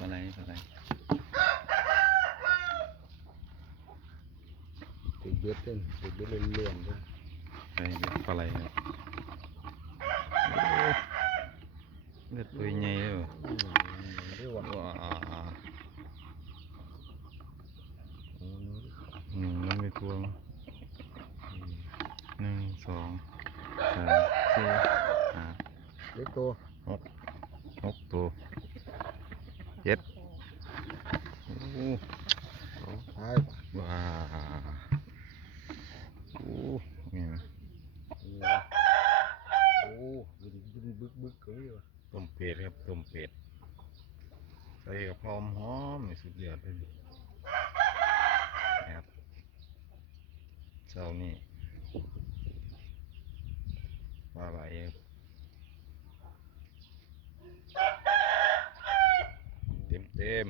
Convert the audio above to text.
ปลาไหลติดเบ็ดขึ้นติดเบ็ดเลื่อนๆด้วยปลาไหลครับเลือดตัวใหญ่เลยว้ามันมีตัว1 2 3 4 5 เล็กตัว6 ตัว7โอ้ใช่ว้าโอ้นี่นะโอ้บินบึกเลยว่ะต้มเป็ดครับต้มเป็ดใส่กับหอมนี่สุดยอดเลยครับเช้านี้ปลาไหลเต็ม